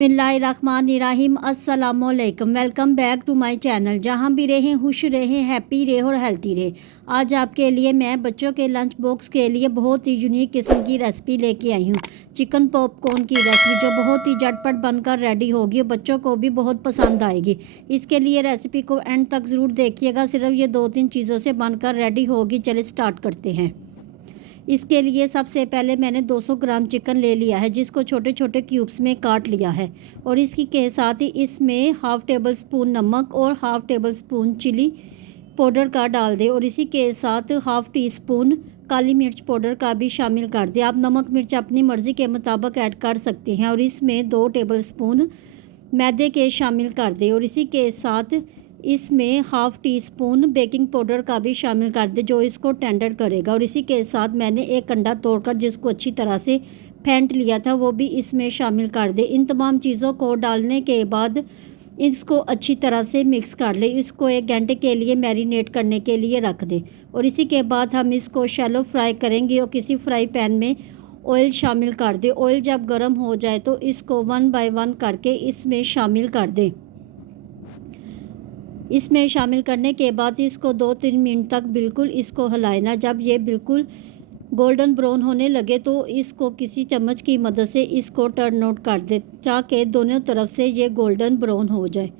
बिस्मिल्लाहिर्रहमानिर्रहीम अस्सलामुअलैकुम। Welcome back to my channel. जहाँ भी रहें खुश रहें, हैप्पी रहें और हेल्थी रहें। आज आपके लिए मैं बच्चों के लंच बॉक्स के लिए बहुत ही यूनिक किस्म की रेसिपी लेके आई हूँ। चिकन पॉपकॉर्न की रेसिपी जो बहुत ही झटपट बनकर रेडी होगी और बच्चों को भी बहुत पसंद आएगी। इसके लिए रेसिपी को एंड तक ज़रूर देखिएगा। सिर्फ ये 2-3 चीज़ों से बनकर रेडी होगी। चलिए स्टार्ट करते हैं। इसके लिए सबसे पहले मैंने 200 ग्राम चिकन ले लिया है, जिसको छोटे छोटे क्यूब्स में काट लिया है। और इसकी के साथ ही इसमें हाफ़ टेबल स्पून नमक और half tablespoon chilli powder का डाल दें। और इसी के साथ हाफ़ टी स्पून काली मिर्च पाउडर का भी शामिल कर दें। आप नमक मिर्च अपनी मर्ज़ी के मुताबिक ऐड कर सकते हैं। और इसमें 2 टेबल स्पून मैदे के शामिल कर दें। और इसी के साथ इसमें half tea spoon baking powder का भी शामिल कर दें, जो इसको टेंडर करेगा। और इसी के साथ मैंने एक अंडा तोड़कर जिसको अच्छी तरह से फेंट लिया था, वो भी इसमें शामिल कर दें। इन तमाम चीज़ों को डालने के बाद इसको अच्छी तरह से मिक्स कर लें। इसको 1 घंटे के लिए मैरिनेट करने के लिए रख दें। और इसी के बाद हम इसको शैलो फ्राई करेंगे। और किसी फ्राई पैन में ऑयल शामिल कर दें। ऑयल जब गर्म हो जाए तो इसको 1 बाय 1 करके इसमें शामिल कर दें। इसमें शामिल करने के बाद इसको 2-3 मिनट तक बिल्कुल इसको हिलाना। जब ये बिल्कुल गोल्डन ब्राउन होने लगे तो इसको किसी चम्मच की मदद से इसको टर्न आउट कर दें, ताकि दोनों तरफ से ये गोल्डन ब्राउन हो जाए।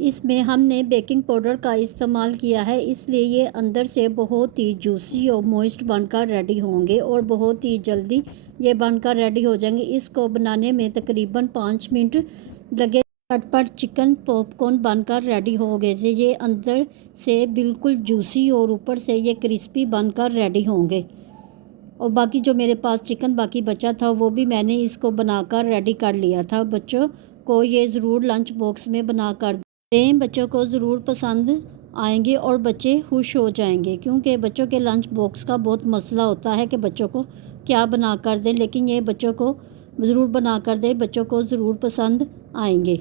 इसमें हमने बेकिंग पाउडर का इस्तेमाल किया है, इसलिए ये अंदर से बहुत ही जूसी और मॉइस्ट बनकर रेडी होंगे और बहुत ही जल्दी ये बनकर रेडी हो जाएंगे। इसको बनाने में तकरीबन 5 मिनट लगे। झटपट चिकन पॉपकॉर्न बनकर रेडी हो गए थे। ये अंदर से बिल्कुल जूसी और ऊपर से ये क्रिस्पी बनकर रेडी होंगे। और बाकी जो मेरे पास चिकन बाकी बचा था वो भी मैंने इसको बनाकर रेडी कर लिया था। बच्चों को ये ज़रूर लंच बॉक्स में बना कर दें, बच्चों को ज़रूर पसंद आएंगे और बच्चे खुश हो जाएंगे। क्योंकि बच्चों के लंच बॉक्स का बहुत मसला होता है कि बच्चों को क्या बना कर दें, लेकिन ये बच्चों को ज़रूर बना कर दें, बच्चों को ज़रूर पसंद आएंगे।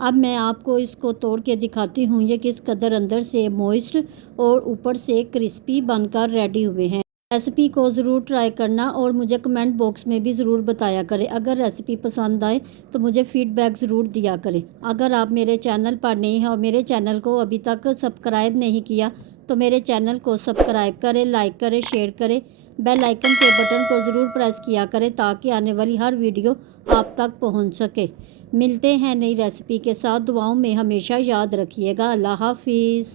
अब मैं आपको इसको तोड़ के दिखाती हूँ ये किस कदर अंदर से मॉइस्ट और ऊपर से क्रिस्पी बनकर रेडी हुए हैं। रेसिपी को ज़रूर ट्राई करना और मुझे कमेंट बॉक्स में भी ज़रूर बताया करें। अगर रेसिपी पसंद आए तो मुझे फ़ीडबैक ज़रूर दिया करें। अगर आप मेरे चैनल पर नए हैं और मेरे चैनल को अभी तक सब्सक्राइब नहीं किया तो मेरे चैनल को सब्सक्राइब करें, लाइक करें, शेयर करें, बेल आइकन के बटन को ज़रूर प्रेस किया करें, ताकि आने वाली हर वीडियो आप तक पहुँच सके। मिलते हैं नई रेसिपी के साथ। दुआओं में हमेशा याद रखिएगा। अल्लाह हाफिज़।